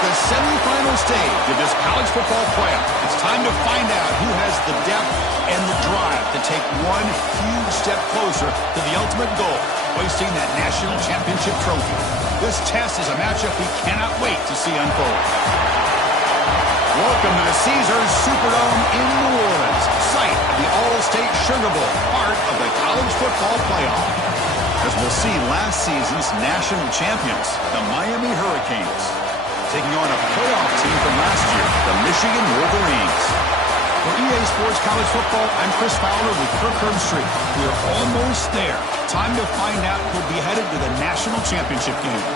the semifinal stage of this college football playoff. It's time to find out who has the depth and the drive to take one huge step closer to the ultimate goal, hoisting that national championship trophy. This test is a matchup we cannot wait to see unfold. Welcome to the Caesars Superdome in New Orleans, site of the All-State Sugar Bowl, part of the college football playoff. As we'll see, last season's national champions, the Miami Hurricanes, taking on a playoff team from last year, the Michigan Wolverines. For EA Sports College Football, I'm Chris Fowler with Kirk Herbstreit. We're almost there. Time to find out who'll be headed to the national championship game.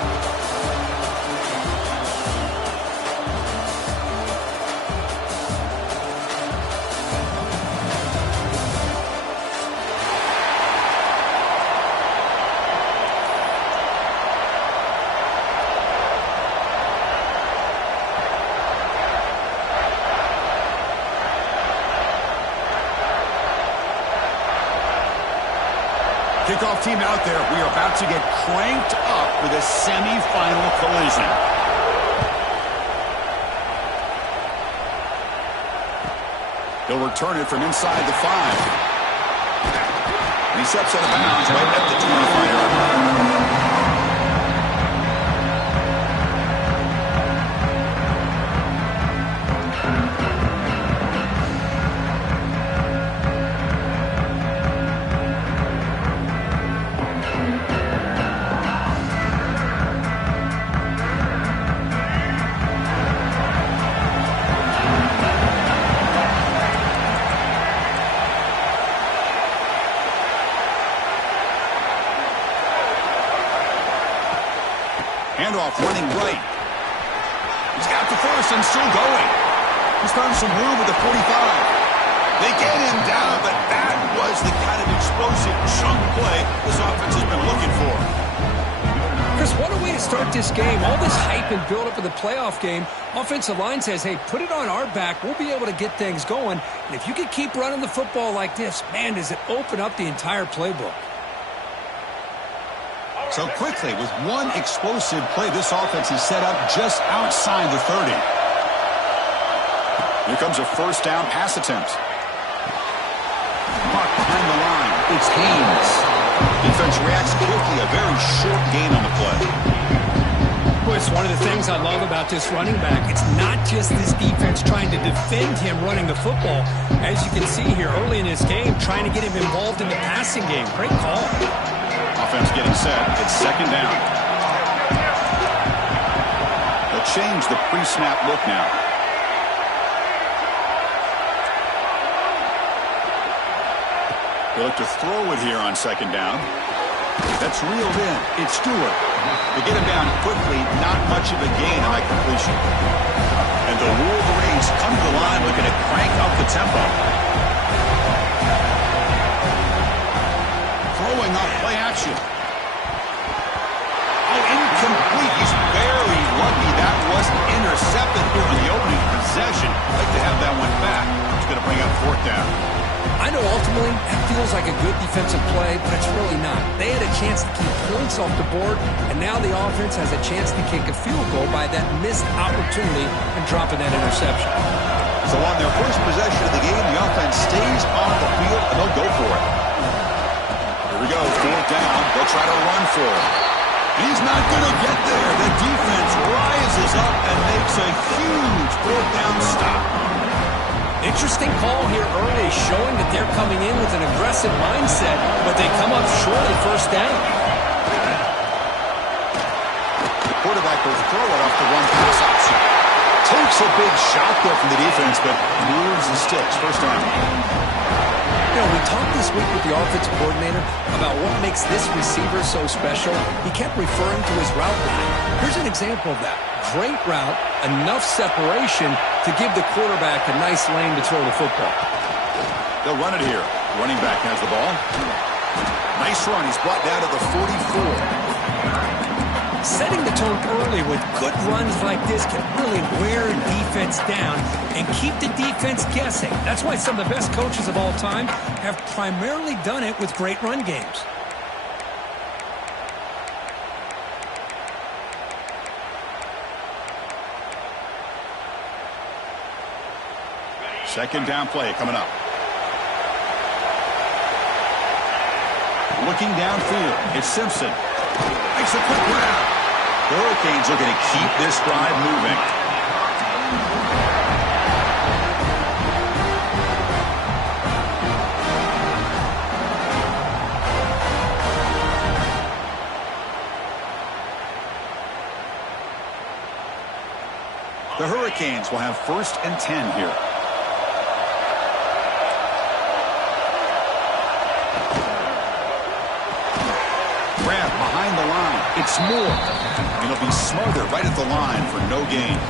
Kickoff team out there. We are about to get cranked up for the semifinal collision. He'll return it from inside the 5. And he steps out of bounds right at the 25-yard line. Handoff running right. He's got the first and still going. He's found some room at the 45. They get him down, but that was the kind of explosive chunk play this offense has been looking for. Chris, what a way to start this game. All this hype and build up for the playoff game. Offensive line says, hey, put it on our back. We'll be able to get things going. And if you can keep running the football like this, man, does it open up the entire playbook. So quickly, with one explosive play, this offense is set up just outside the 30. Here comes a first down pass attempt. Mark behind the line. It's Haynes. Defense reacts quickly. A very short gain on the play. Well, it's one of the things I love about this running back. It's not just this defense trying to defend him running the football. As you can see here early in this game, trying to get him involved in the passing game. Great call. Offense getting set. It's second down. They'll change the pre-snap look now. They look to throw it here on second down. That's reeled in. It's Stewart. They get him down quickly. Not much of a gain on that completion. And the Wolverines come to the line looking to crank up the tempo. Throwing off play action. Oh, incomplete. He's barely lucky that wasn't intercepted here in the opening possession. I'd like to have that one back. It's going to bring up fourth down. I know ultimately that feels like a good defensive play, but it's really not. They had a chance to keep points off the board, and now the offense has a chance to kick a field goal by that missed opportunity and dropping that interception. So on their first possession of the game, the offense stays on the field, and they'll go for it. Here we go, fourth down. They'll try to run for it. He's not going to get there. The defense rises up and makes a huge fourth down stop. Interesting call here early, showing that they're coming in with an aggressive mindset, but they come up short of first down. The quarterback will throw it off the run pass option. Takes a big shot there from the defense, but moves the sticks. First down. You know, we talked this week with the offensive coordinator about what makes this receiver so special. He kept referring to his route line. Here's an example of that. Great route, enough separation to give the quarterback a nice lane to throw the football. They'll run it here. Running back has the ball. Nice run. He's brought down to the 44. Setting the tone early with good runs like this can really wear a defense down and keep the defense guessing. That's why some of the best coaches of all time have primarily done it with great run games. Second down play coming up. Looking downfield, it's Simpson. Makes a quick grab. The Hurricanes looking to keep this drive moving. The Hurricanes will have 1st and 10 here. Grab behind the line. It's Moore. It'll be smothered right at the line for no gain.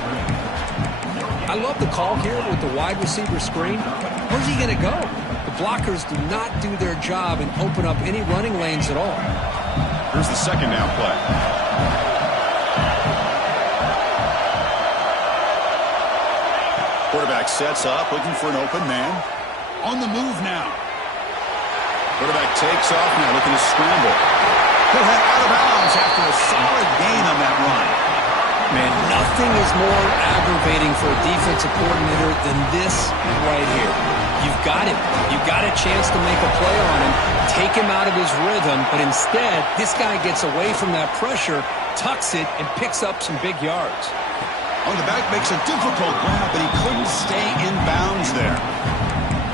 I love the call here with the wide receiver screen. Where's he going to go? The blockers do not do their job and open up any running lanes at all. Here's the second down play. Quarterback sets up, looking for an open man. On the move now. Quarterback takes off now, looking to scramble. He'll head out of bounds after a solid gain on that run. Man, nothing is more aggravating for a defensive coordinator than this right here. You've got him. You've got a chance to make a play on him, take him out of his rhythm, but instead, this guy gets away from that pressure, tucks it, and picks up some big yards. On the back makes a difficult grab, but he couldn't stay in bounds there.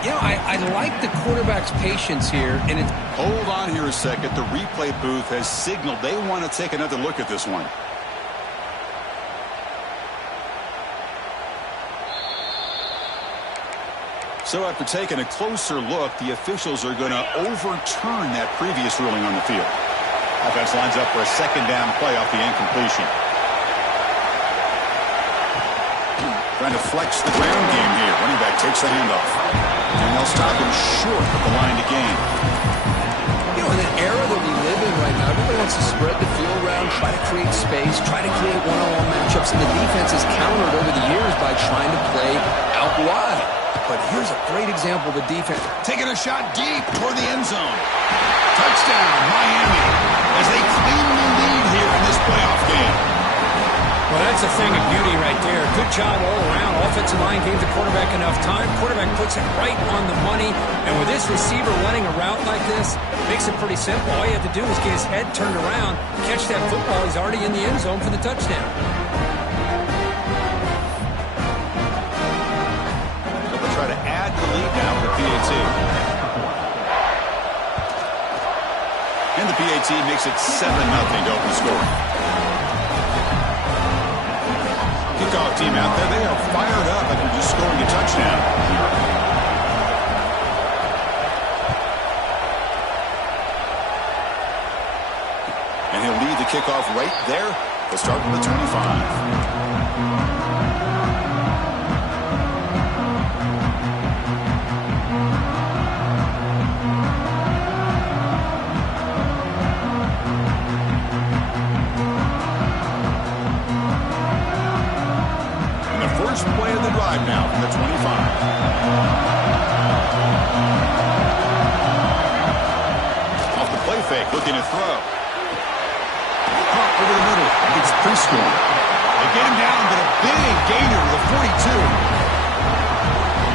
You know, I like the quarterback's patience here. And hold on here a second. The replay booth has signaled they want to take another look at this one. So after taking a closer look, the officials are going to overturn that previous ruling on the field. Offense lines up for a second down play off the incompletion. Trying to flex the ground game here. Running back takes the handoff. And they'll stop him short of the line to gain. You know, in an era that we live in right now, everybody wants to spread the field around, try to create space, try to create one-on-one matchups, and the defense has countered over the years by trying to play out wide. But here's a great example of the defense. Taking a shot deep toward the end zone. Touchdown, Miami, as they claim the lead here in this playoff game. Well, that's a thing of beauty right there. Good job all around. Offensive line gave the quarterback enough time. Quarterback puts it right on the money. And with this receiver running a route like this, makes it pretty simple. All you have to do is get his head turned around, catch that football. He's already in the end zone for the touchdown. So they'll try to add to the lead now with the PAT. And the PAT makes it 7-0 to open score. Kickoff team out there, they are fired up after just scoring a touchdown. And he'll lead the kickoff right there. They'll start from the 25. First play of the drive now from the 25. Off the play fake, looking to throw. Caught over the middle. It's Preschool. They get him down, but a big gainer to the 42.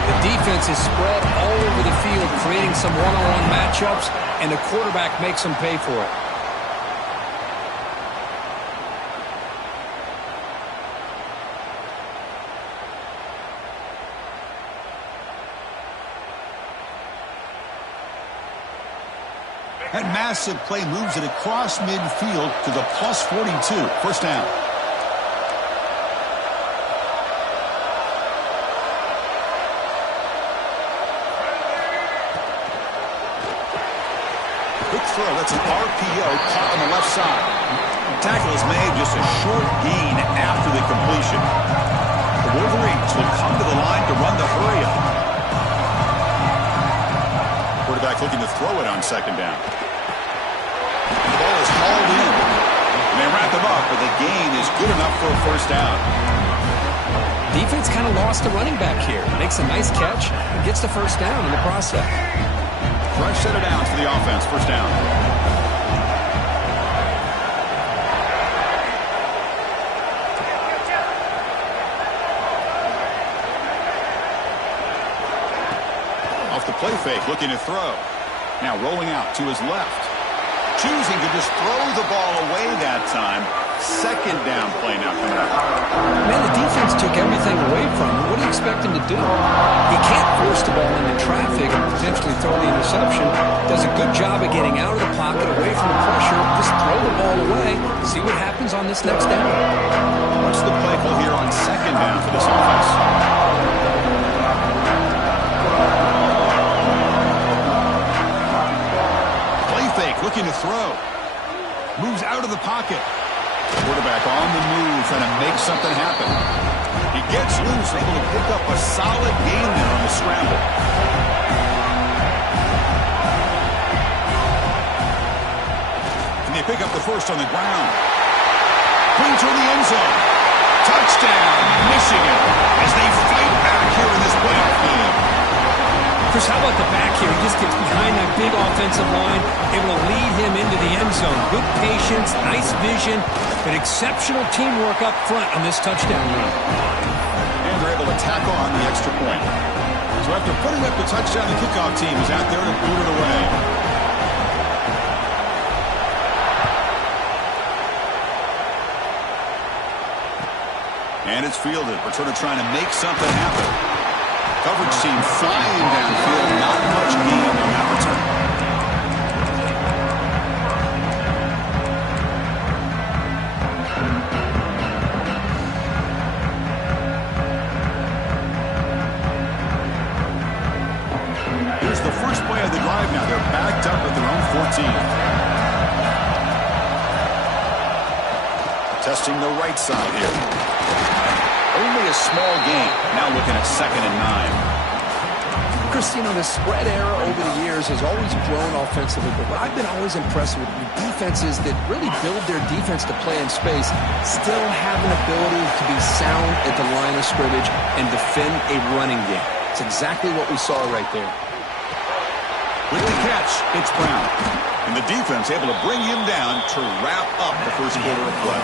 The defense is spread all over the field, creating some one-on-one matchups, and the quarterback makes them pay for it. That massive play moves it across midfield to the plus 42. First down. Quick throw. That's an RPO caught on the left side. Tackle is made, just a short gain after the completion. The Wolverines will come to the line to run the hurry up. Quarterback looking to throw it on second down. The ball is hauled in. And they wrap him up, but the gain is good enough for a first down. Defense kind of lost a running back here. Makes a nice catch and gets the first down in the process. Fresh set of downs for the offense. First down. fake, looking to throw. Now rolling out to his left. Choosing to just throw the ball away that time. Second down play now coming up. Man, the defense took everything away from him. What do you expect him to do? He can't force the ball into traffic and potentially throw the interception. Does a good job of getting out of the pocket, away from the pressure. Just throw the ball away. See what happens on this next down. What's the play call here on second down for this offense? Play fake, looking to throw. Moves out of the pocket. Quarterback on the move, trying to make something happen. He gets loose, able to pick up a solid gain there on the scramble. And they pick up the first on the ground. Clean toward the end zone. Touchdown, Michigan, as they fight back here in this playoff game. Chris, how about the back here? He just gets behind that big offensive line, able to lead him into the end zone. Good patience, nice vision, but exceptional teamwork up front on this touchdown run. And they're able to tackle on the extra point. So after putting up the touchdown, the kickoff team is out there to boot it away. And it's fielded. Returner trying to make something happen. Coverage team flying downfield. Not much gain on that return. Here's the first play of the drive now. They're backed up at their own 14. Testing the right side here. Only a small gain. Now looking at 2nd and 9. Chris, the spread era over the years has always grown offensively, but what I've been always impressed with defenses that really build their defense to play in space still have an ability to be sound at the line of scrimmage and defend a running game. It's exactly what we saw right there. With the catch, it's Brown. And the defense able to bring him down to wrap up the first quarter of play.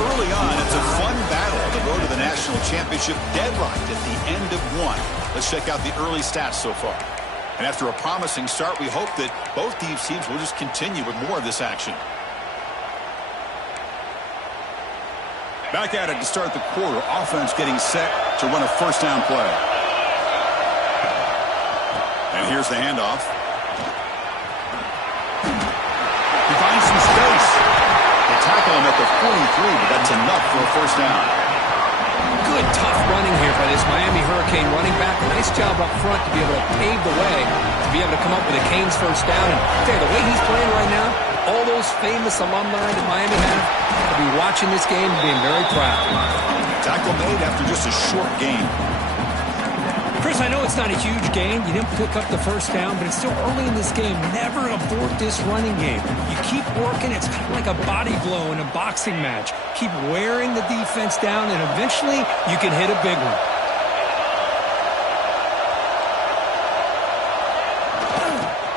Early on, it's a fun battle on the road to the national championship, deadlocked at the end of one. Let's check out the early stats so far. And after a promising start, we hope that both these teams will just continue with more of this action. Back at it to start the quarter. Offense getting set to run a first down play. And here's the handoff. He finds some space. Tackle him at the 43, but that's enough for a first down. Good, tough running here by this Miami Hurricane running back. Nice job up front to be able to pave the way, to be able to come up with a Canes first down. And the way he's playing right now, all those famous alumni that Miami have will be watching this game and being very proud. Tackle made after just a short gain. Chris, I know it's not a huge gain. You didn't pick up the first down, but it's still early in this game. Never abort this running game. You keep working. It's kind of like a body blow in a boxing match. Keep wearing the defense down, and eventually you can hit a big one.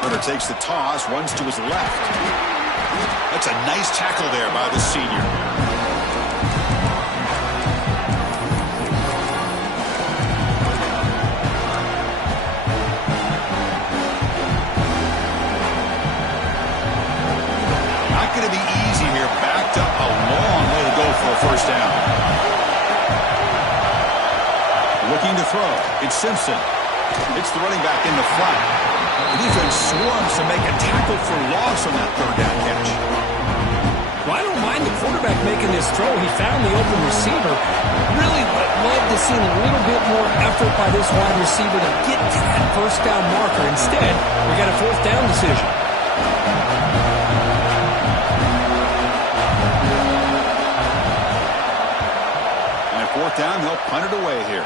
Runner takes the toss, runs to his left. That's a nice tackle there by the senior. Going to be easy here. Backed up a long way to go for a first down. Looking to throw. It's Simpson. It's the running back in the front. The defense swarms to make a tackle for loss on that third down catch. Well, I don't mind the quarterback making this throw. He found the open receiver. Really would love to see a little bit more effort by this wide receiver to get to that first down marker. Instead, we got a fourth down decision. Fourth down, they'll punt it away here.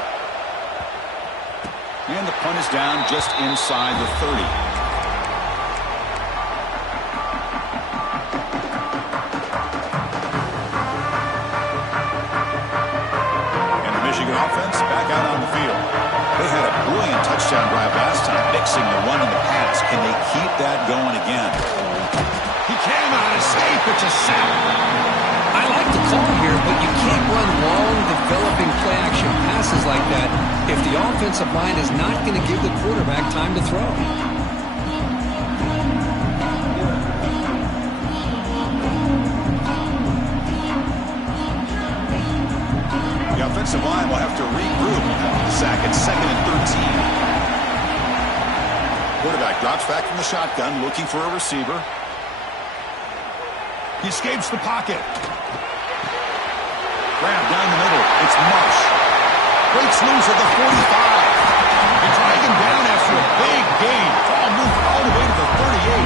And the punt is down just inside the 30. And the Michigan offense back out on the field. They had a brilliant touchdown drive last time, mixing the run and the pass. Can they keep that going again? He came out of safe. It's a sack. I like the call here, but you can't run long developing play-action passes like that if the offensive line is not going to give the quarterback time to throw. The offensive line will have to regroup after the sack at 2nd and 13. Quarterback drops back from the shotgun, looking for a receiver. He escapes the pocket. Grab down the middle. It's Marsh. Breaks loose at the 45. They drag him down after a big gain. Ball moved all the way to the 38.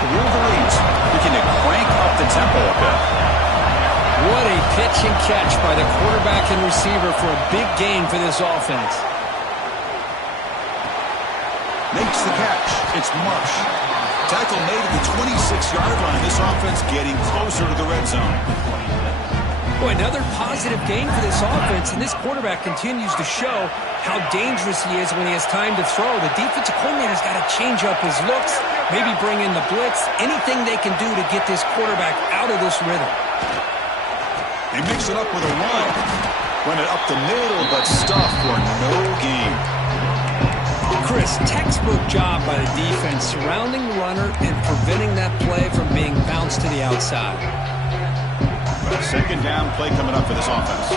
The Wolverines looking to crank up the tempo a bit. What a pitch and catch by the quarterback and receiver for a big gain for this offense. Makes the catch. It's Marsh. Tackle made at the 26-yard line. This offense getting closer to the red zone. Boy, another positive gain for this offense, and this quarterback continues to show how dangerous he is when he has time to throw. The defensive coordinator's got to change up his looks, maybe bring in the blitz, anything they can do to get this quarterback out of this rhythm. They mix it up with a run. Run it up the middle, but stuff for no gain. Chris, textbook job by the defense surrounding the runner and preventing that play from being bounced to the outside. A second down play coming up for this offense.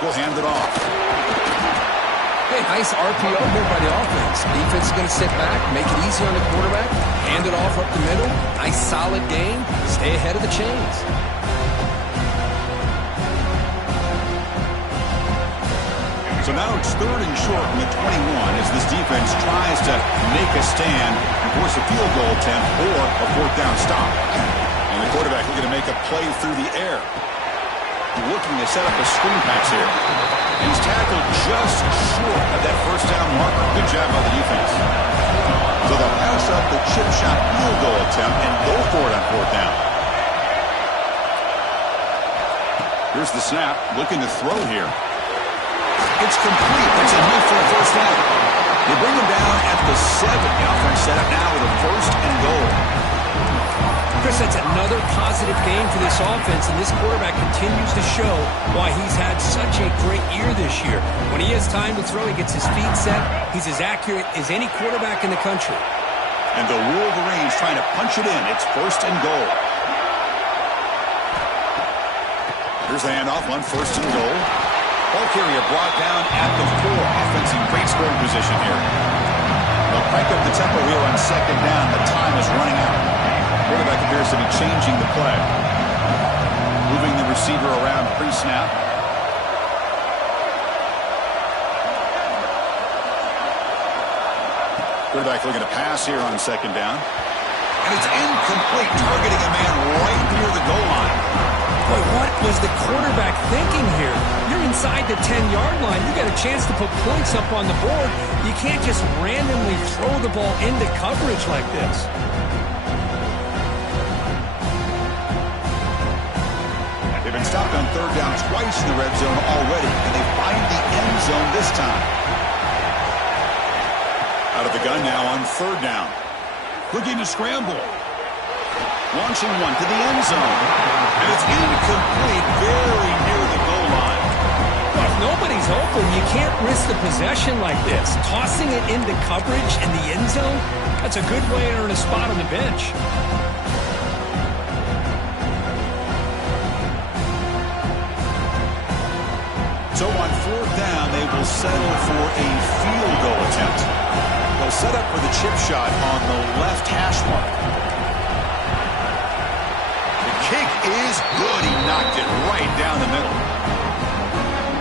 We'll hand it off. Hey, nice RPO here by the offense. Defense is going to sit back, make it easy on the quarterback, hand it off up the middle. Nice solid game. Stay ahead of the chains. So now it's 3rd and short from the 21 as this defense tries to make a stand and force a field goal attempt or a 4th down stop. And the quarterback looking to make a play through the air. Looking to set up a screen pass here. And he's tackled just short of that 1st down marker. Good job by the defense. So they'll pass up the chip shot field goal attempt and go for it on 4th down. Here's the snap. Looking to throw here. It's complete. That's enough for a 1st down. They bring him down at the 7. The offense set up now with a 1st and goal. Chris, that's another positive game for this offense, and this quarterback continues to show why he's had such a great year this year. When he has time to throw, he gets his feet set. He's as accurate as any quarterback in the country. And the Wolverines trying to punch it in. It's 1st and goal. Here's the handoff on 1st and goal. Ball carrier brought down at the 4. Offense in great scoring position here. They'll crank up the tempo here on 2nd down. The time is running out. Quarterback appears to be changing the play. Moving the receiver around pre-snap. Quarterback looking to pass here on 2nd down. And it's incomplete, targeting a man right near the goal line. Boy, what was the quarterback thinking here? You're inside the 10-yard line. You got a chance to put points up on the board. You can't just randomly throw the ball into coverage like this. They've been stopped on 3rd down twice in the red zone already, and they find the end zone this time. Out of the gun now on 3rd down. Looking to scramble. Launching one to the end zone. And it's incomplete, very near the goal line. Well, if nobody's open, you can't risk the possession like this. Tossing it into coverage in the end zone, that's a good way to earn a spot on the bench. So on 4th down, they will settle for a field goal attempt. They'll set up for the chip shot on the left hash mark. The kick is good. He knocked it right down the middle.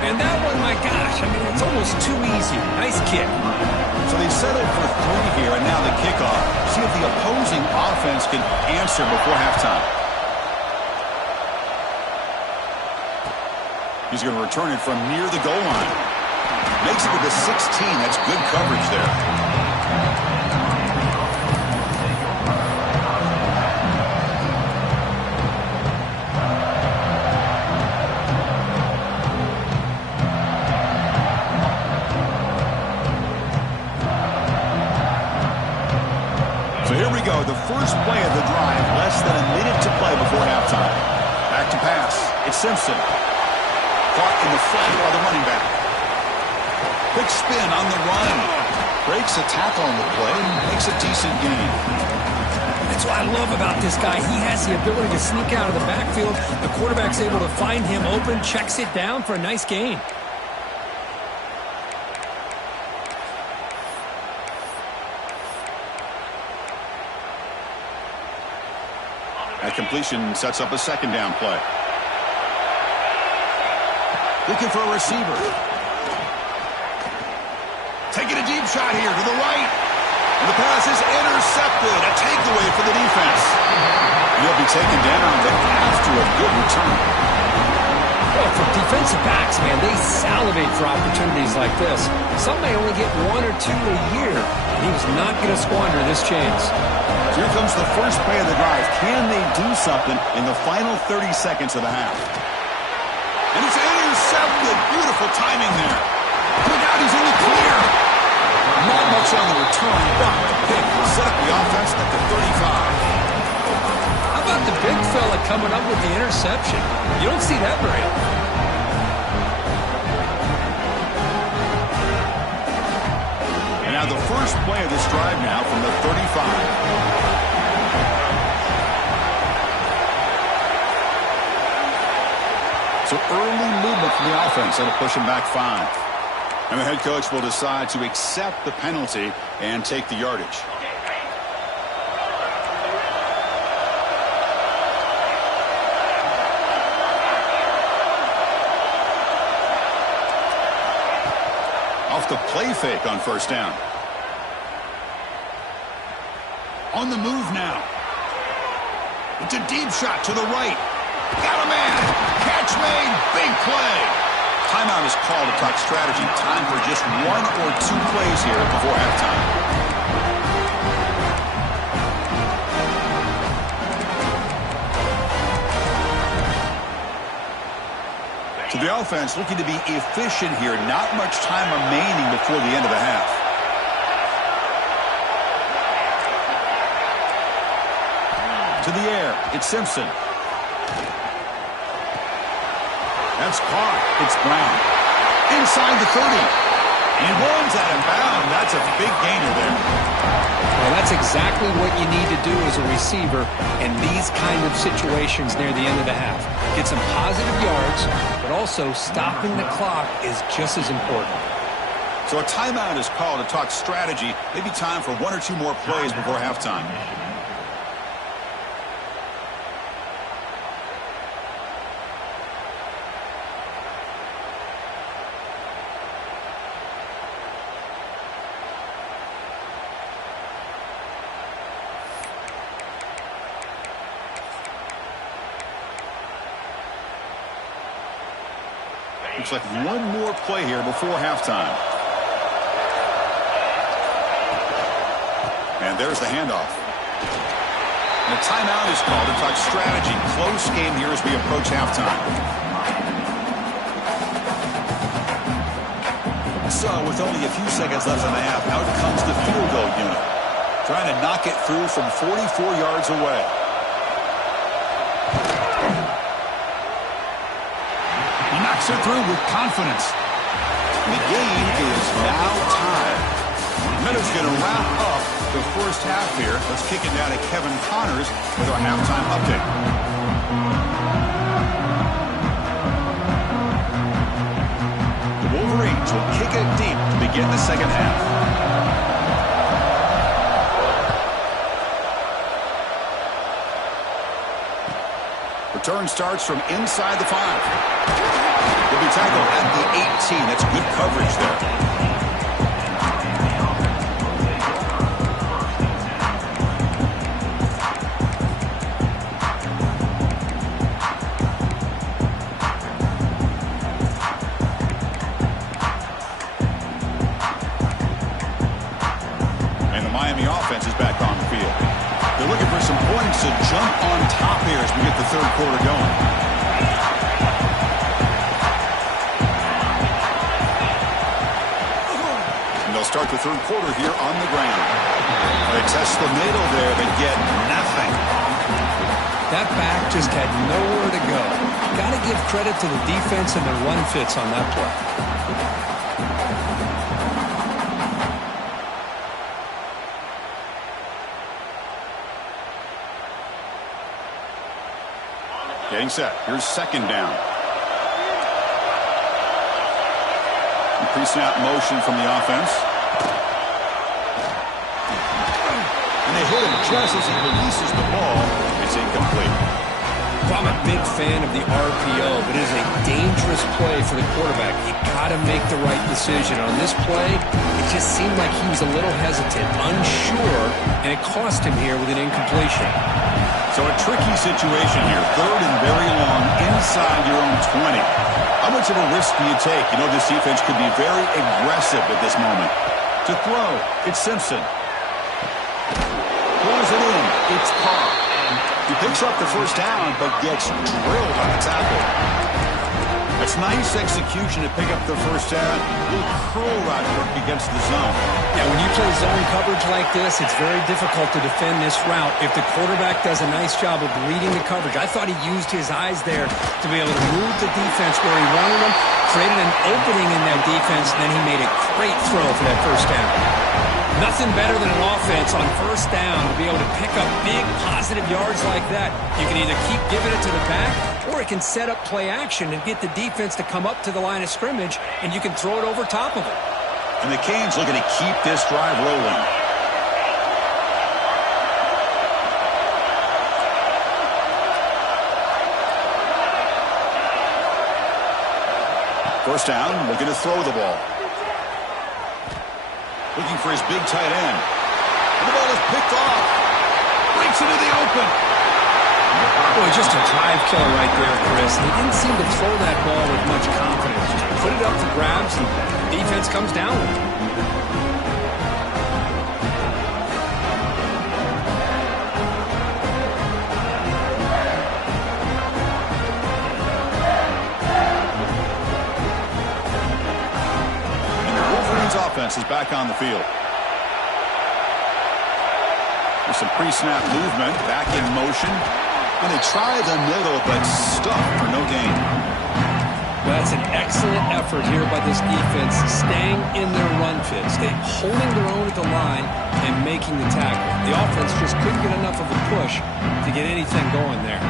And that one, my gosh, I mean, it's almost too easy. Nice kick. So they settled for 3 here, and now the kickoff. See if the opposing offense can answer before halftime. He's going to return it from near the goal line. Makes it to the 16. That's good coverage there. So here we go. The first play of the drive, less than a minute to play before halftime. Back to pass. It's Simpson. Caught in the flat by the running back. Quick spin on the run. Breaks a tackle on the play and makes a decent gain. That's what I love about this guy. He has the ability to sneak out of the backfield. The quarterback's able to find him open, checks it down for a nice gain. That completion sets up a second down play. Looking for a receiver. Taking a deep shot here to the right. And the pass is intercepted. A takeaway for the defense. He'll be taken down, but after a good return. Well, for defensive backs, man, they salivate for opportunities like this. Some may only get one or two a year, and he was not going to squander this chance. Here comes the first play of the drive. Can they do something in the final 30 seconds of the half? And it's intercepted. Beautiful timing there. Look out, he's in the clear. Not much on the return, but the pick will set up the offense at the 35. How about the big fella coming up with the interception? You don't see that very often. And now the first play of this drive now from the 35. So early movement from the offense. That'll push him back 5. And the head coach will decide to accept the penalty and take the yardage. Off the play fake on first down. On the move now. It's a deep shot to the right. Got a man. Catch made. Big play. Timeout is called to talk strategy. Time for just 1 or 2 plays here before halftime. So the offense looking to be efficient here. Not much time remaining before the end of the half. To the air. It's Simpson. That's caught. It's Brown. Inside the 30. And runs out of bounds. That's a big gainer there. Well, that's exactly what you need to do as a receiver in these kind of situations near the end of the half. Get some positive yards, but also stopping the clock is just as important. So a timeout is called to talk strategy. Maybe time for 1 or 2 more plays before halftime. Looks like 1 more play here before halftime. And there's the handoff. And a timeout is called to talk strategy. Close game here as we approach halftime. So with only a few seconds left in the half, out comes the field goal unit. Trying to knock it through from 44 yards away. He knocks it through with confidence. The game is now tied. Meadows going to wrap up the first half here. Let's kick it down to Kevin Connors with our halftime update. The Wolverines will kick it deep to begin the second half. Return starts from inside the 5. He'll be tackled at the 18. That's good coverage there. And the Miami offense is back on the field. They're looking for some points to jump on top here as we get the third quarter going. start the third quarter here on the ground. They test the middle there, but get nothing. That back just had nowhere to go. Got to give credit to the defense and the run fits on that play. Getting set. Here's second down. Pre-snap motion from the offense. And they hit him just as he releases the ball. It's incomplete. Well, I'm a big fan of the RPO, but it is a dangerous play for the quarterback. You got to make the right decision. On this play, it just seemed like he was a little hesitant, unsure, and it cost him here with an incompletion. So a tricky situation here. Third and very long inside your own 20. How much of a risk do you take? You know, this defense could be very aggressive at this moment. To throw, it's Simpson. Pulls it in. It's Carr. He picks up the first down, but gets drilled on the tackle. That's nice execution to pick up the first down. A little curl route work against the zone. Yeah, when you play zone coverage like this, it's very difficult to defend this route if the quarterback does a nice job of reading the coverage. I thought he used his eyes there to be able to move the defense where he wanted them, created an opening in that defense, and then he made a great throw for that first down. Nothing better than an offense on first down to be able to pick up big positive yards like that. You can either keep giving it to the back, or it can set up play action and get the defense to come up to the line of scrimmage, and you can throw it over top of it. And the Canes looking to keep this drive rolling. First down, looking to throw the ball. Looking for his big tight end. And the ball is picked off. Breaks into the open. Boy, just a drive killer right there, Chris. They didn't seem to throw that ball with much confidence. Just put it up for grabs, and the defense comes down with it. Offense is back on the field. With some pre-snap movement, back in motion. And they try the middle, but stuck for no gain. Well, that's an excellent effort here by this defense, staying in their run fits. They holding their own at the line and making the tackle. The offense just couldn't get enough of a push to get anything going there.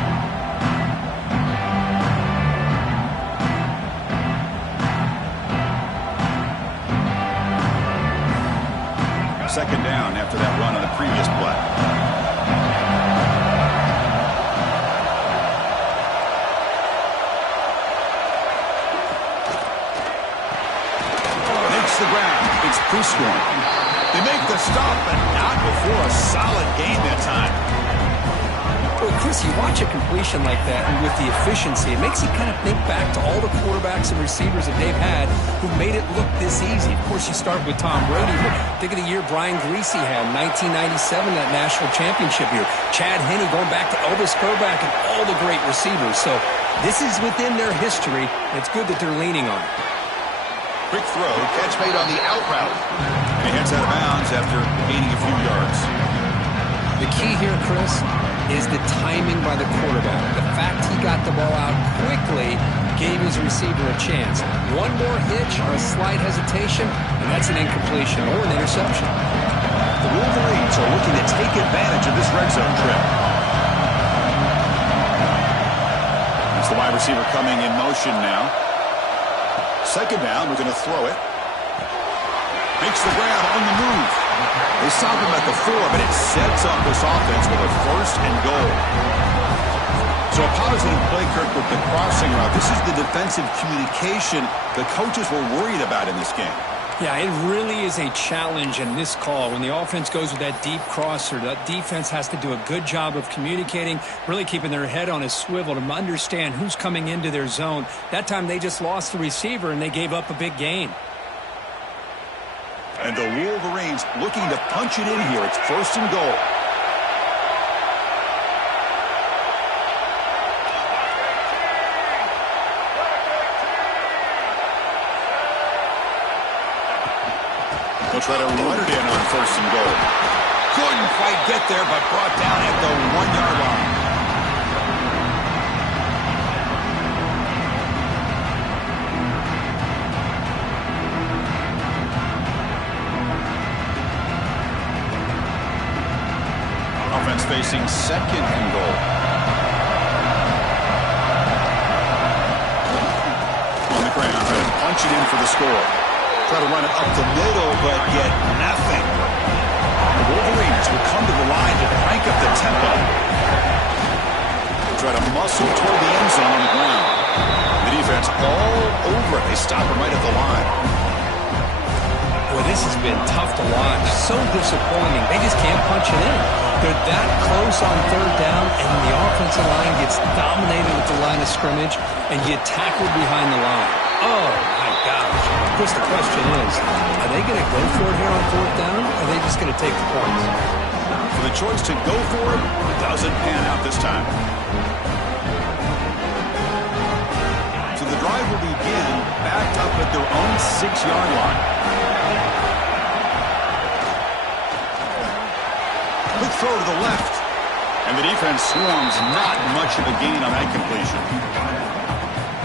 Second down after that run on the previous play. Makes the ground. It's Prescorn. They make the stop, but not before a solid gain that time. Well, Chris, you watch a completion like that, and with the efficiency, it makes you kind of think back to all the quarterbacks and receivers that they've had who made it look this easy. Of course, you start with Tom Brady, but think of the year Brian Griese had, 1997, that national championship year. Chad Henne going back to Elvis Grbac and all the great receivers. So this is within their history, and it's good that they're leaning on it. Quick throw, catch made on the out route. And he heads out of bounds after gaining a few yards. The key here, Chris, is the timing by the quarterback. The fact he got the ball out quickly gave his receiver a chance. One more hitch or a slight hesitation, and that's an incompletion or an interception. The Wolverines are looking to take advantage of this red zone trip. It's the wide receiver coming in motion now. Second down, we're going to throw it. Makes the grab on the move. They stop him at the 4, but it sets up this offense with a first and goal. So a positive play, Kirk, with the crossing route. This is the defensive communication the coaches were worried about in this game. Yeah, it really is a challenge in this call. When the offense goes with that deep crosser, that defense has to do a good job of communicating, really keeping their head on a swivel to understand who's coming into their zone. That time they just lost the receiver and they gave up a big gain. And the Wolverines looking to punch it in here. It's first and goal. They'll try to run it in on 1st and goal. Couldn't quite get there, but brought down at the 1-yard line. Offense facing 2nd and goal. On the ground, trying to punch it in for the score. Try to run it up the middle, but get nothing. The Wolverines will come to the line to crank up the tempo. They try to muscle toward the end zone on the ground. The defense all over it. They stop him right at the line. Boy, this has been tough to watch. So disappointing. They just can't punch it in. They're that close on 3rd down, and the offensive line gets dominated at the line of scrimmage, and you tackle behind the line. Oh, my gosh. Chris, the question is, are they going to go for it here on 4th down, or are they just going to take the points? So the choice to go for it doesn't pan out this time. So the drive will begin backed up at their own 6-yard line. Quick throw to the left. And the defense swarms. Not much of a gain on that completion.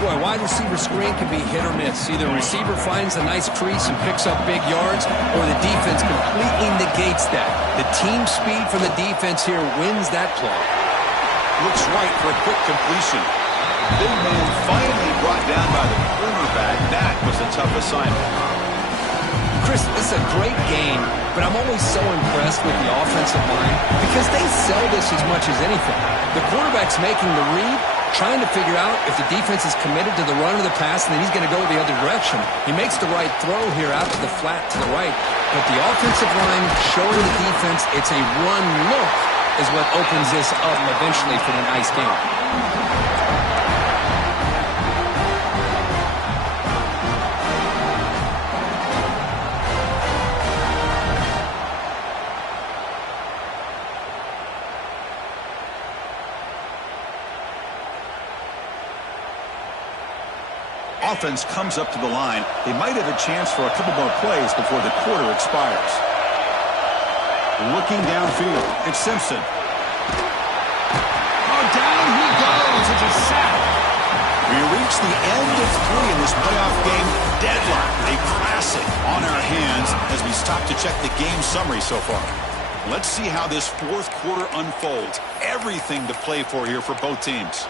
Boy, wide receiver screen can be hit or miss. Either a receiver finds a nice crease and picks up big yards, or the defense completely negates that. The team speed from the defense here wins that play. Looks right for a quick completion. Big man finally brought down by the cornerback. That was a tough assignment. Chris, this is a great game, but I'm always so impressed with the offensive line because they sell this as much as anything. The quarterback's making the read, trying to figure out if the defense is committed to the run or the pass, and then he's going to go the other direction. He makes the right throw here out to the flat to the right, but the offensive line showing the defense it's a run look is what opens this up eventually for the nice game. Offense comes up to the line. They might have a chance for a couple more plays before the quarter expires. Looking downfield, it's Simpson. Oh, down he goes. It's a sack. We reach the end of 3 in this playoff game. Deadlock, a classic on our hands as we stop to check the game summary so far. Let's see how this 4th quarter unfolds. Everything to play for here for both teams.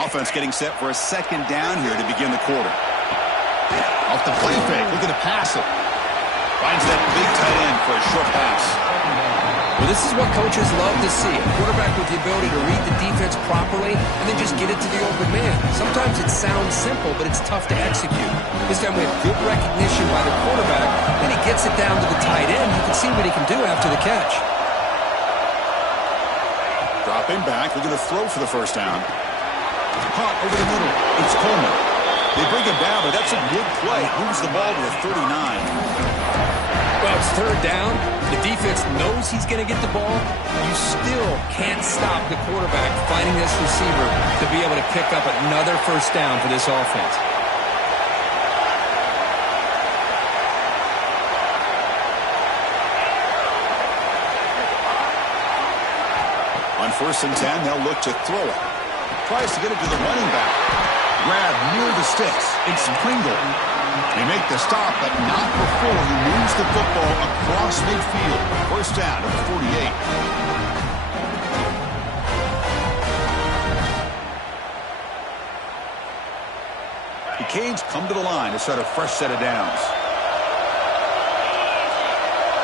Offense getting set for a 2nd down here to begin the quarter. Off the play fake, looking to pass it. Finds that big tight end for a short pass. Well, this is what coaches love to see. A quarterback with the ability to read the defense properly and then just get it to the open man. Sometimes it sounds simple, but it's tough to execute. This time we have good recognition by the quarterback. Then he gets it down to the tight end. You can see what he can do after the catch. Dropping back, looking to throw for the 1st down. Caught over the middle. It's Coleman. They bring him down, but that's a good play. Moves the ball to the 39. Well, it's 3rd down. The defense knows he's going to get the ball. You still can't stop the quarterback finding this receiver to be able to pick up another 1st down for this offense. On 1st and 10, they'll look to throw it. Tries to get it to the running back. Grab near the sticks. It's Pringle. They make the stop, but not before he moves the football across midfield. 1st down at the 48. The Canes come to the line to start a fresh set of downs.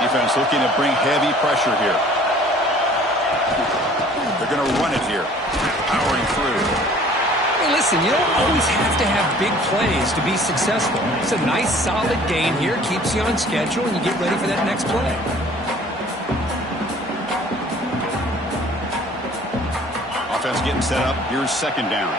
Defense looking to bring heavy pressure here. They're going to run it here. Powering through. Hey, listen, you don't always have to have big plays to be successful. It's a nice, solid gain here. Keeps you on schedule, and you get ready for that next play. Offense getting set up. Here's 2nd down.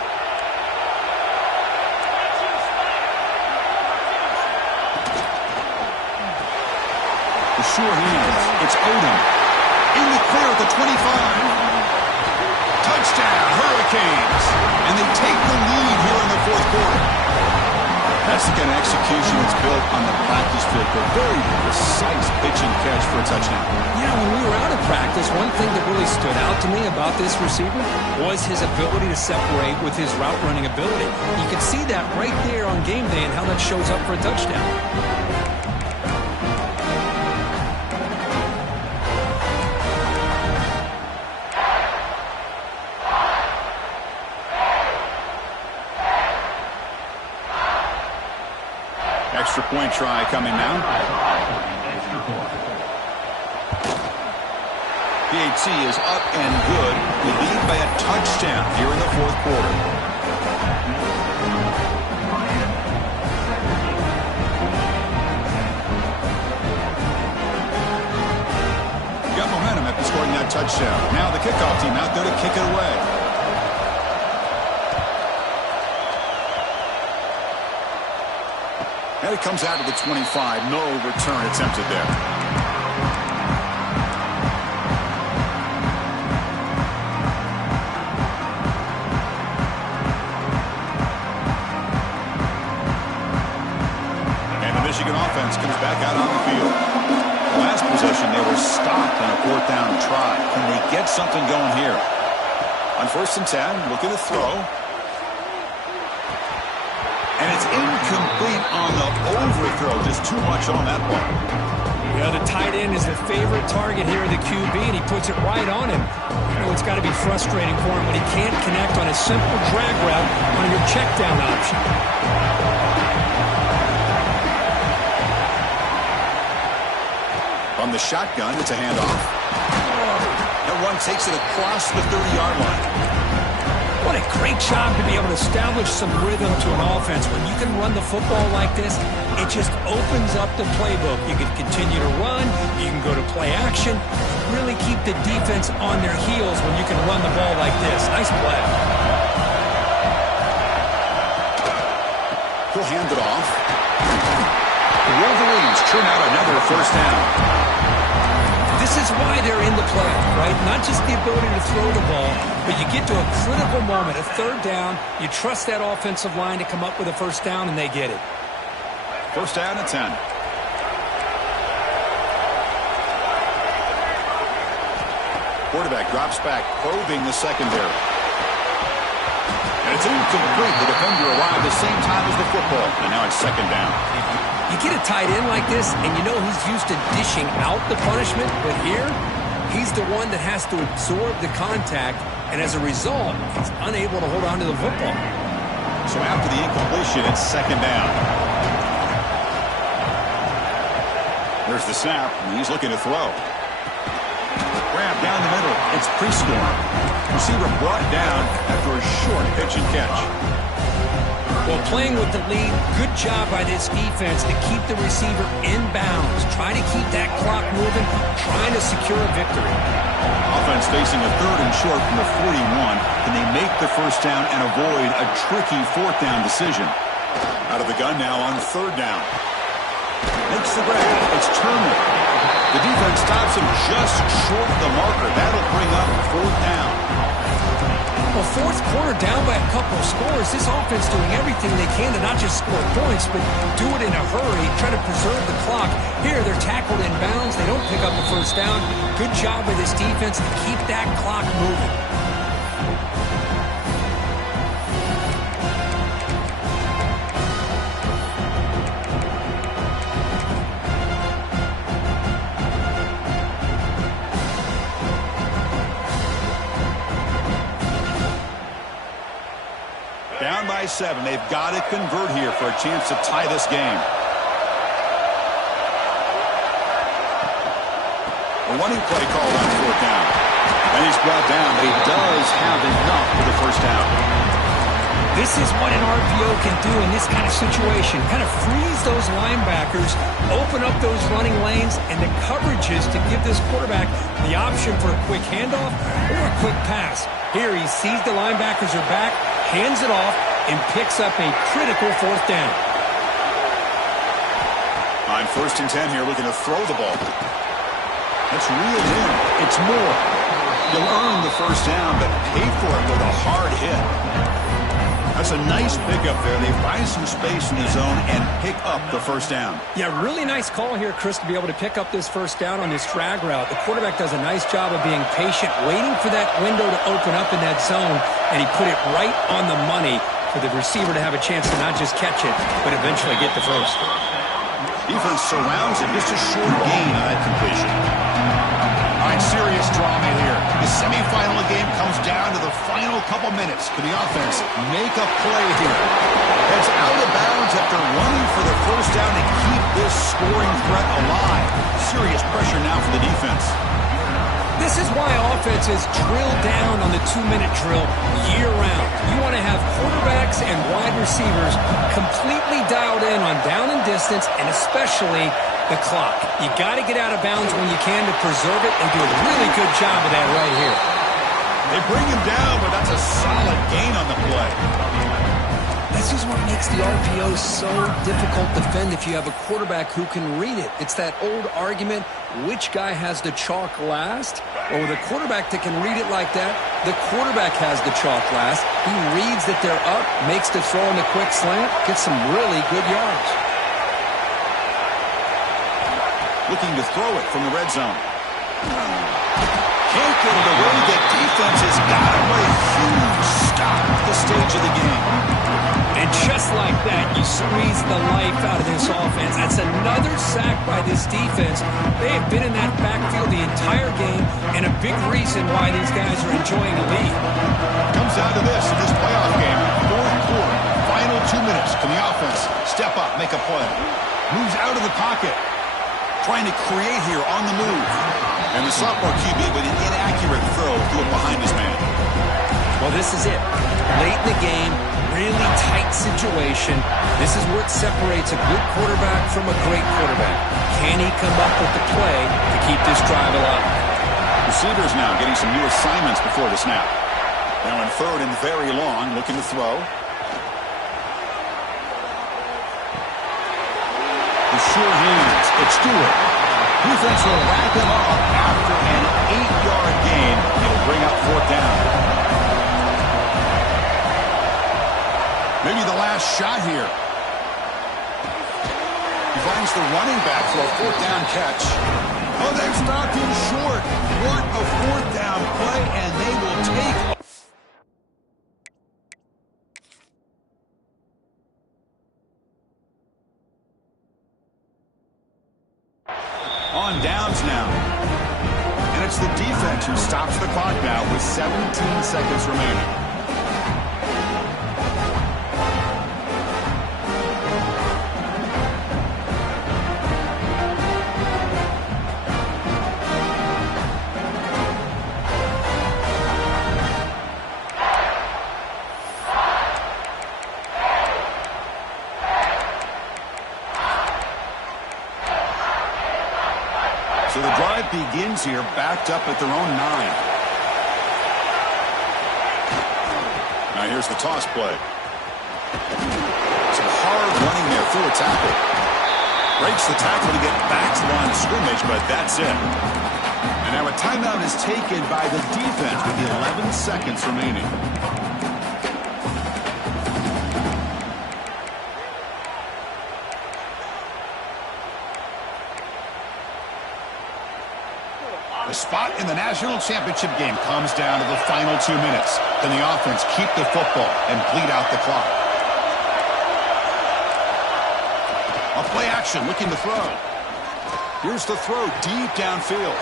The sure hands. It's Odom. the 25. Touchdown, Hurricanes. And they take the lead here in the fourth quarter. That's the kind of execution that's built on the practice field. A very precise pitch and catch for a touchdown. Yeah, when we were out of practice, one thing that really stood out to me about this receiver was his ability to separate with his route running ability. You can see that right there on game day and how that shows up for a touchdown. Extra point try coming now. PAT is up and good. We lead by a touchdown here in the fourth quarter. Got momentum after scoring that touchdown. Now the kickoff team out there to kick it away. And it comes out to the 25. No return attempted there. And the Michigan offense comes back out on the field. Last possession, they were stopped on a fourth down try. Can they get something going here? On 1st and 10, looking to throw. And it's incomplete on the overthrow. Just too much on that ball. Yeah, the tight end is the favorite target here of the QB, and he puts it right on him. You know, it's got to be frustrating for him when he can't connect on a simple drag route on your check down option. From the shotgun, it's a handoff. And one takes it across the 30-yard line. What a great job to be able to establish some rhythm to an offense. When you can run the football like this, it just opens up the playbook. You can continue to run. You can go to play action. Really keep the defense on their heels when you can run the ball like this. Nice play. He'll hand it off. The Wolverines turn out another first down. This is why they're in the play, right? Not just the ability to throw the ball, but you get to a critical moment, a third down, you trust that offensive line to come up with a first down, and they get it. First down at 10. Quarterback drops back, probing the secondary. And it's incomplete. The defender arrived the same time as the football, and now it's second down. You get a tight end like this, and you know he's used to dishing out the punishment, but here, he's the one that has to absorb the contact, and as a result, he's unable to hold on to the football. So after the incompletion, it's second down. There's the snap, and he's looking to throw. Grab down the middle. It's Prescore. Receiver brought down after a short pitch and catch. Well, playing with the lead, good job by this defense to keep the receiver in bounds. Try to keep that clock moving, trying to secure a victory. Offense facing a third and short from the 41. Can they make the first down and avoid a tricky fourth down decision? Out of the gun now on third down. Makes the grab. It's Turner. The defense stops him just short of the marker. That'll bring up fourth down. Well, fourth quarter down by a couple of scores. This offense doing everything they can to not just score points, but do it in a hurry, try to preserve the clock. Here, they're tackled in bounds. They don't pick up a first down. Good job by this defense to keep that clock moving. Down by 7. They've got to convert here for a chance to tie this game. A running play called on fourth down. And he's brought down, but he does have enough for the first down. This is what an RPO can do in this kind of situation. Kind of freeze those linebackers, open up those running lanes, and the coverages to give this quarterback the option for a quick handoff or a quick pass. Here he sees the linebackers are back, hands it off, and picks up a critical fourth down. On 1st and 10 here, looking to throw the ball. It's reeled in. It's Moore. You'll earn the first down, but pay for it with a hard hit. That's a nice pickup there. They find some space in the zone and pick up the first down. Yeah, really nice call here, Chris, to be able to pick up this first down on this drag route. The quarterback does a nice job of being patient, waiting for that window to open up in that zone, and he put it right on the money for the receiver to have a chance to not just catch it, but eventually get the first. Defense surrounds him. Just a short gain on that completion. All right, serious drama here. The semifinal game comes down to the final couple minutes. Can the offense make a play here? Heads out of bounds after running for the first down to keep this scoring threat alive. Serious pressure now for the defense. This is why offenses drill down on the 2-minute drill year-round. You want to have quarterbacks and wide receivers completely dialed in on down and distance, and especially the clock. You got to get out of bounds when you can to preserve it, and do a really good job of that right here. They bring him down, but that's a solid gain on the play. This is what makes the RPO so difficult to defend if you have a quarterback who can read it. It's that old argument, which guy has the chalk last? Or with a quarterback that can read it like that, the quarterback has the chalk last. He reads that they're up, makes the throw on the quick slant, gets some really good yards. Looking to throw it from the red zone. Can't get it away. The defense has got him with a huge stop at the stage of the game. And just like that, you squeeze the life out of this offense. That's another sack by this defense. They have been in that backfield the entire game, and a big reason why these guys are enjoying the lead. Comes down to this in this playoff game. Fourth quarter, final 2 minutes. Can the offense step up, make a play? Moves out of the pocket. Trying to create here on the move. And the sophomore QB with an inaccurate throw threw it behind his man. Well, this is it. Late in the game, really tight situation. This is what separates a good quarterback from a great quarterback. Can he come up with the play to keep this drive alive? Receivers now getting some new assignments before the snap. Now in third and very long, looking to throw. The sure hands. It's Stewart. Defense will wrap him up after an 8-yard gain. It'll bring up fourth down. Maybe the last shot here. He finds the running back for a fourth down catch. Oh, they've stopped him short. What a fourth down play, and they will take. On downs now. And it's the defense who stops the clock now with 17 seconds remaining. So the drive begins here, backed up at their own 9. Now here's the toss play. Some hard running there through a tackle. Breaks the tackle to get back to the line of scrimmage, but that's it. And now a timeout is taken by the defense with 11 seconds remaining. The spot in the national championship game comes down to the final 2 minutes. Can the offense keep the football and bleed out the clock? A play action looking to throw. Here's the throw deep downfield.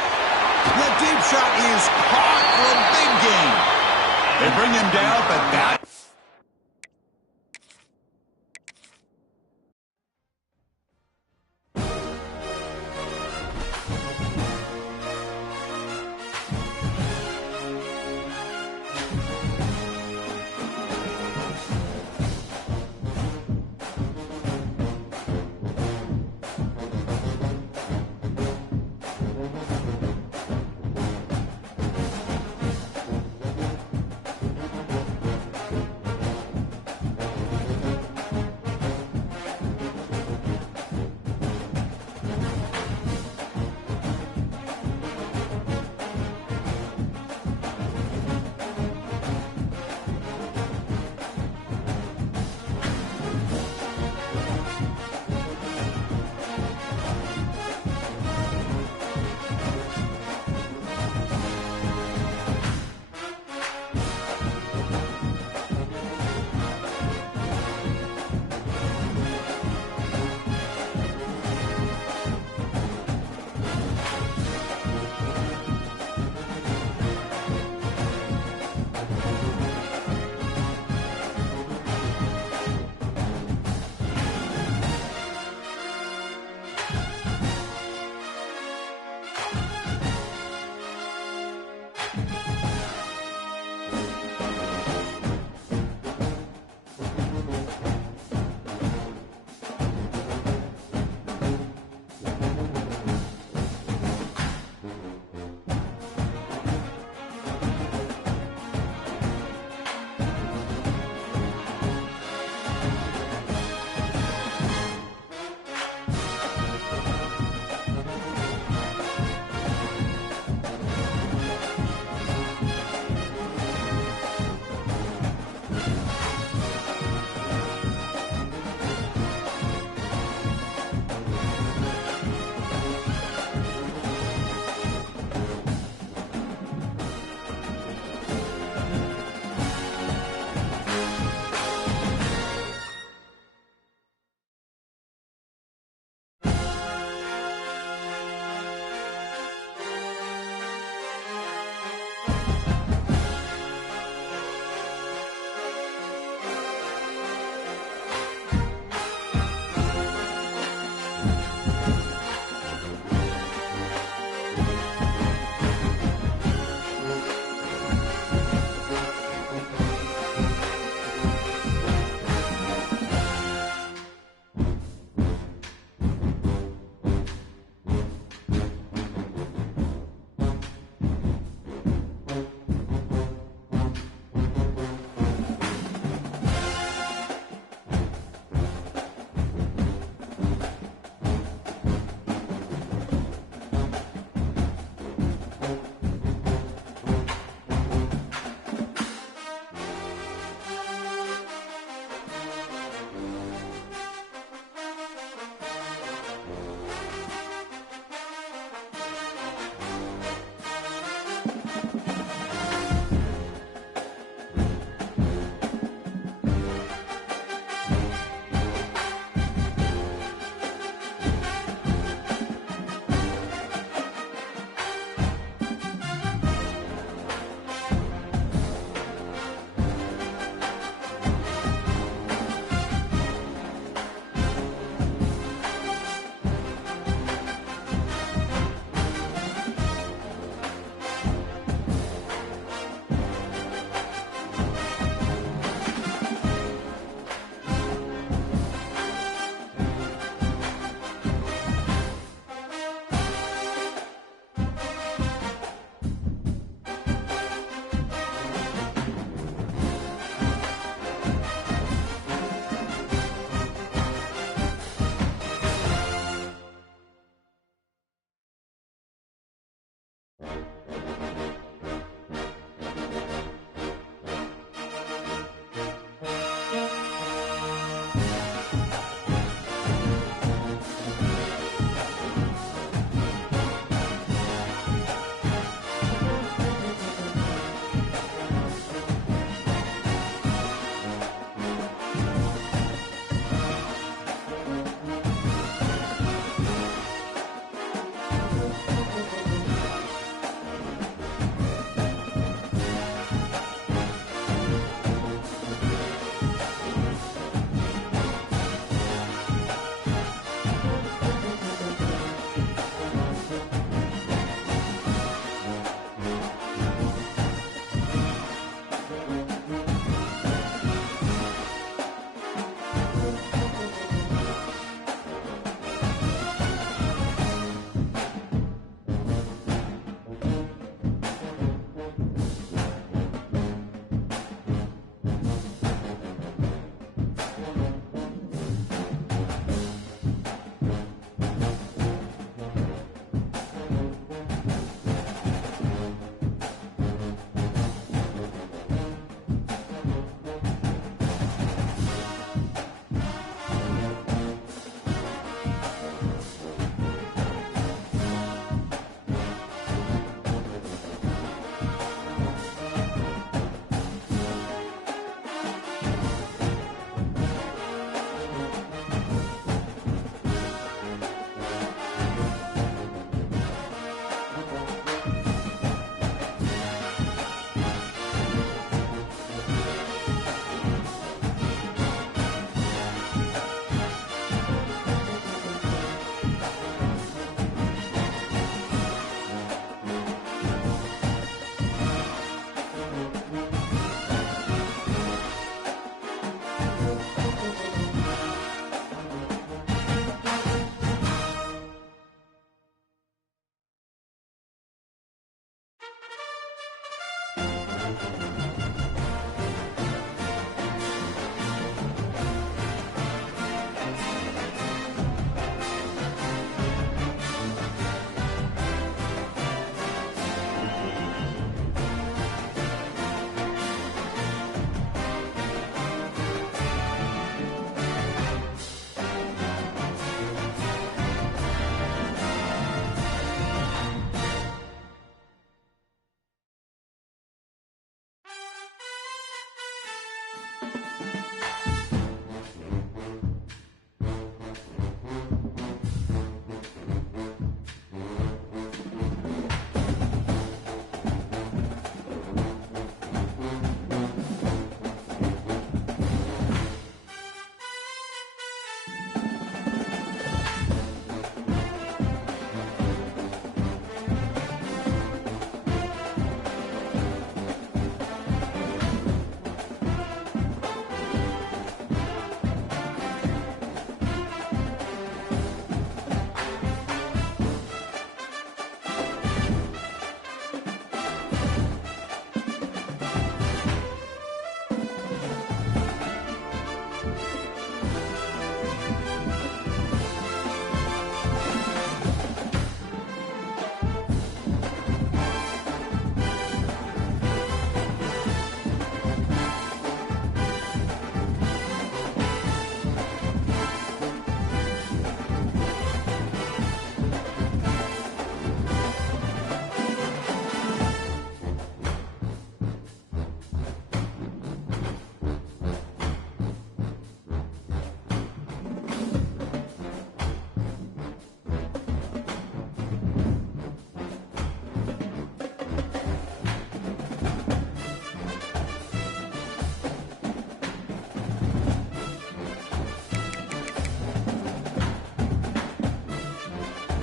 The deep shot is caught for a big gain. They bring him down, but that...